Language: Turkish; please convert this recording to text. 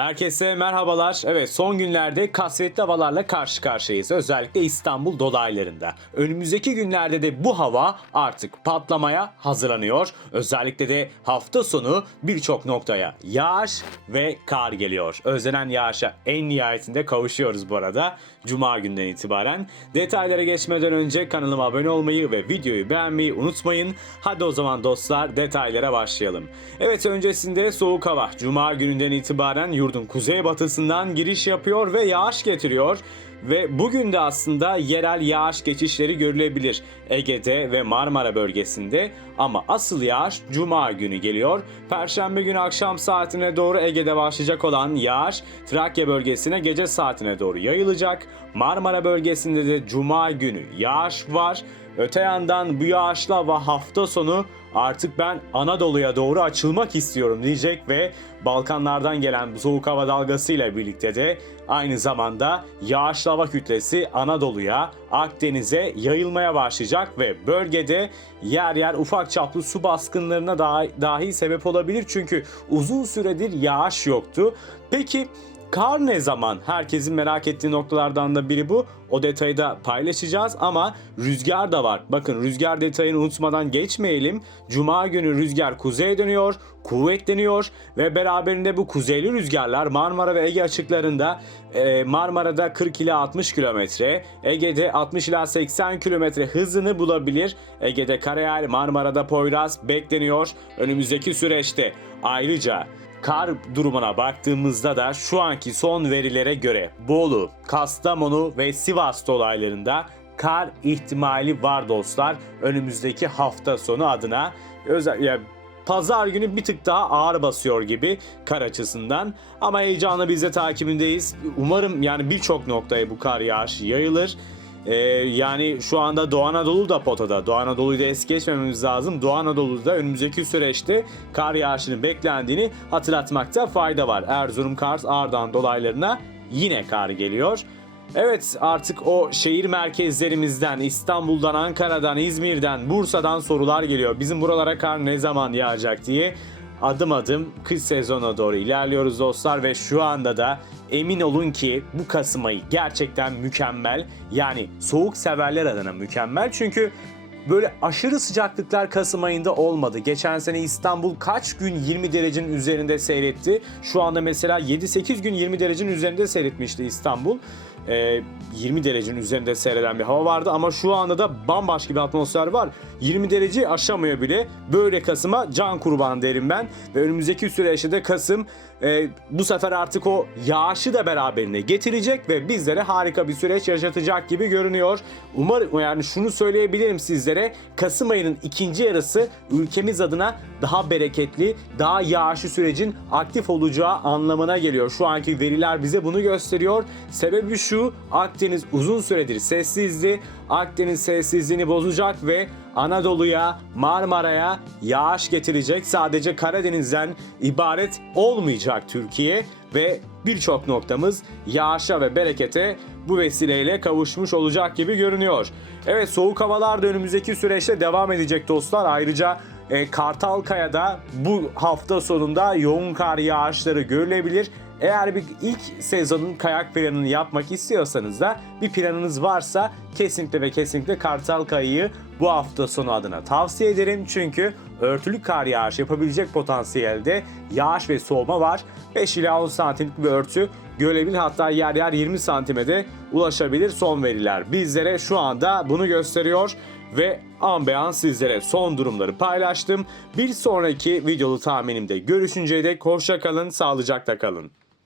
Herkese merhabalar. Evet son günlerde kasvetli havalarla karşı karşıyayız. Özellikle İstanbul dolaylarında. Önümüzdeki günlerde de bu hava artık patlamaya hazırlanıyor. Özellikle de hafta sonu birçok noktaya yağış ve kar geliyor. Özlenen yağışa en nihayetinde kavuşuyoruz bu arada. Cuma günden itibaren. Detaylara geçmeden önce kanalıma abone olmayı ve videoyu beğenmeyi unutmayın. Hadi o zaman dostlar detaylara başlayalım. Evet öncesinde soğuk hava Cuma gününden itibaren yurdun kuzeybatısından giriş yapıyor ve yağış getiriyor. Ve bugün de aslında yerel yağış geçişleri görülebilir Ege'de ve Marmara bölgesinde ama asıl yağış Cuma günü geliyor. Perşembe günü akşam saatine doğru Ege'de başlayacak olan yağış Trakya bölgesine gece saatine doğru yayılacak. Marmara bölgesinde de Cuma günü yağış var. Öte yandan bu yağışla ve hafta sonu artık ben Anadolu'ya doğru açılmak istiyorum diyecek ve Balkanlardan gelen bu soğuk hava dalgasıyla birlikte de aynı zamanda yağışlı hava kütlesi Anadolu'ya, Akdeniz'e yayılmaya başlayacak ve bölgede yer yer ufak çaplı su baskınlarına dahi sebep olabilir çünkü uzun süredir yağış yoktu. Peki Kar ne zaman? Herkesin merak ettiği noktalardan da biri bu. O detayı da paylaşacağız ama rüzgar da var. Bakın rüzgar detayını unutmadan geçmeyelim. Cuma günü rüzgar kuzeye dönüyor, kuvvetleniyor ve beraberinde bu kuzeyli rüzgarlar Marmara ve Ege açıklarında e, Marmara'da 40 ila 60 kilometre, Ege'de 60 ila 80 kilometre hızını bulabilir. Ege'de Karayel, Marmara'da Poyraz bekleniyor önümüzdeki süreçte. Ayrıca Kar durumuna baktığımızda da şu anki son verilere göre Bolu, Kastamonu ve Sivas dolaylarında kar ihtimali var dostlar. Önümüzdeki hafta sonu adına özel ya Pazar günü bir tık daha ağır basıyor gibi kar açısından. Ama heyecanla biz de takibindeyiz. Umarım yani birçok noktaya bu kar yağışı yayılır. Ee, yani şu anda Doğu Anadolu da potada. Doğu Anadolu'yu da es geçmememiz lazım. Doğu Anadolu'da önümüzdeki süreçte kar yağışının beklendiğini hatırlatmakta fayda var. Erzurum, Kars, Ardahan dolaylarına yine kar geliyor. Evet artık o şehir merkezlerimizden, İstanbul'dan, Ankara'dan, İzmir'den, Bursa'dan sorular geliyor. Bizim buralara kar ne zaman yağacak diye adım adım kış sezonuna doğru ilerliyoruz dostlar ve şu anda da emin olun ki bu Kasım ayı gerçekten mükemmel. Yani soğuk severler adına mükemmel çünkü böyle aşırı sıcaklıklar Kasım ayında olmadı. Geçen sene İstanbul kaç gün 20 derecenin üzerinde seyretti. Şu anda mesela 7-8 gün 20 derecenin üzerinde seyretmişti İstanbul. Ee, 20 derecenin üzerinde seyreden bir hava vardı ama şu anda da bambaşka bir atmosfer var. 20 derece aşamıyor bile. Böyle Kasım'a can kurban derim ben. Ve önümüzdeki süreçte de Kasım e, bu sefer artık o yağışı da beraberine getirecek ve bizlere harika bir süreç yaşatacak gibi görünüyor. Umarım yani şunu söyleyebilirim sizlere. Kasım ayının ikinci yarısı ülkemiz adına daha bereketli, daha yağışlı sürecin aktif olacağı anlamına geliyor. Şu anki veriler bize bunu gösteriyor. Sebebi şu, Akdeniz uzun süredir sessizdi. Akdeniz sessizliğini bozacak ve Anadolu'ya, Marmara'ya yağış getirecek. Sadece Karadeniz'den ibaret olmayacak Türkiye ve birçok noktamız yağışa ve berekete bu vesileyle kavuşmuş olacak gibi görünüyor. Evet soğuk havalar da önümüzdeki süreçte devam edecek dostlar. Ayrıca e, Kartalkaya'da bu hafta sonunda yoğun kar yağışları görülebilir. Eğer bir ilk sezonun kayak planını yapmak istiyorsanız da bir planınız varsa kesinlikle ve kesinlikle Kartal Kaya'yı bu hafta sonu adına tavsiye ederim. Çünkü örtülü kar yağış yapabilecek potansiyelde yağış ve soğuma var. 5 ila 10 santimlik bir örtü görebilir hatta yer yer 20 santime de ulaşabilir son veriler. Bizlere şu anda bunu gösteriyor ve an be an sizlere son durumları paylaştım. Bir sonraki videolu tahminimde görüşünceye dek hoşça kalın, sağlıcakla kalın.